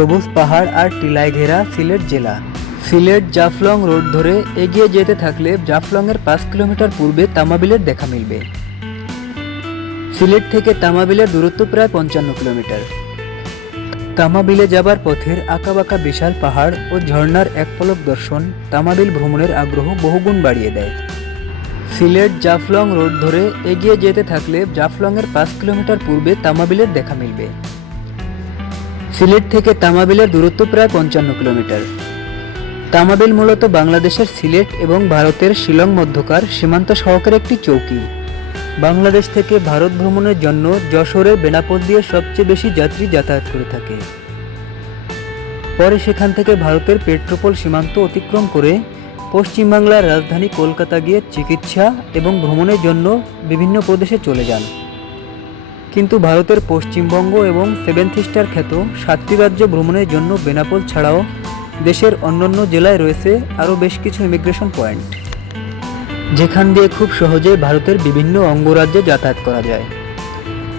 সবুজ পাহাড় আর টিলায় ঘেরা সিলেট জেলা। সিলেট জাফলং রোড ধরে এগিয়ে যেতে থাকলে জাফলংয়ের পাঁচ কিলোমিটার পূর্বে তামাবিলের দেখা মিলবে। সিলেট থেকে তামাবিলের দূরত্ব প্রায় পঞ্চান্ন কিলোমিটার। তামাবিলে যাবার পথের আঁকাবাঁকা বিশাল পাহাড় ও ঝর্ণার এক পলক দর্শন তামাবিল ভ্রমণের আগ্রহ বহুগুণ বাড়িয়ে দেয়। সিলেট জাফলং রোড ধরে এগিয়ে যেতে থাকলে জাফলংয়ের পাঁচ কিলোমিটার পূর্বে তামাবিলের দেখা মিলবে। সিলেট থেকে তামাবিলের দূরত্ব প্রায় পঞ্চান্ন কিলোমিটার। তামাবিল মূলত বাংলাদেশের সিলেট এবং ভারতের শিলং মধ্যকার সীমান্ত সহকারে একটি চৌকি। বাংলাদেশ থেকে ভারত ভ্রমণের জন্য যশোরের বেনাপোল দিয়ে সবচেয়ে বেশি যাত্রী যাতায়াত করে থাকে। পরে সেখান থেকে ভারতের পেট্রোপোল সীমান্ত অতিক্রম করে পশ্চিমবাংলার রাজধানী কলকাতা গিয়ে চিকিৎসা এবং ভ্রমণের জন্য বিভিন্ন প্রদেশে চলে যান। কিন্তু ভারতের পশ্চিমবঙ্গ এবং সেভেন্থ স্টার খ্যাত সাতটি রাজ্য ভ্রমণের জন্য বেনাপোল ছাড়াও দেশের অন্যান্য জেলায় রয়েছে আরও বেশ কিছু ইমিগ্রেশন পয়েন্ট যেখান দিয়ে খুব সহজে ভারতের বিভিন্ন অঙ্গরাজ্যে যাতায়াত করা যায়।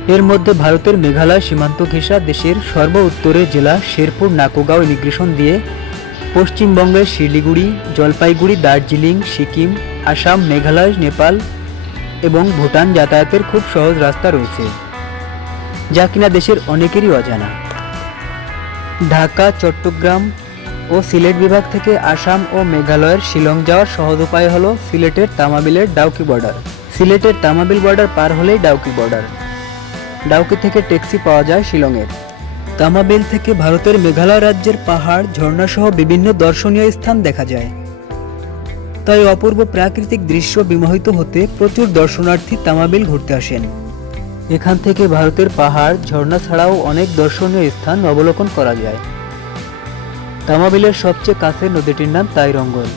এর মধ্যে ভারতের মেঘালয় সীমান্ত ঘেঁষা দেশের সর্ব উত্তরের জেলা শেরপুর নাকোগাঁও ইমিগ্রেশন দিয়ে পশ্চিমবঙ্গের শিলিগুড়ি, জলপাইগুড়ি, দার্জিলিং, সিকিম, আসাম, মেঘালয়, নেপাল এবং ভুটান যাতায়াতের খুব সহজ রাস্তা রয়েছে। যা কিনা দেশের অনেকেরই অজানা। ঢাকা, চট্টগ্রাম ও সিলেট বিভাগ থেকে আসাম ও মেঘালয়ের শিলং যাওয়ার সহজ উপায় হলো সিলেটের তামাবিলের ডাউকি বর্ডার। সিলেটের তামাবিল বর্ডার পার হলেই ডাউকি বর্ডার। ডাউকি থেকে ট্যাক্সি পাওয়া যায় শিলংয়ের। তামাবিল থেকে ভারতের মেঘালয় রাজ্যের পাহাড়, ঝর্ণাসহ বিভিন্ন দর্শনীয় স্থান দেখা যায়। তাই অপূর্ব প্রাকৃতিক দৃশ্য বিমোহিত হতে প্রচুর দর্শনার্থী তামাবিল ঘুরতে আসেন। এখান থেকে ভারতের পাহাড়, ঝর্ণা ছাড়াও অনেক দর্শনীয় স্থান অবলোকন করা যায়। তামাবিলের সবচেয়ে কাছের নদীটির নাম তাইরঙ্গল।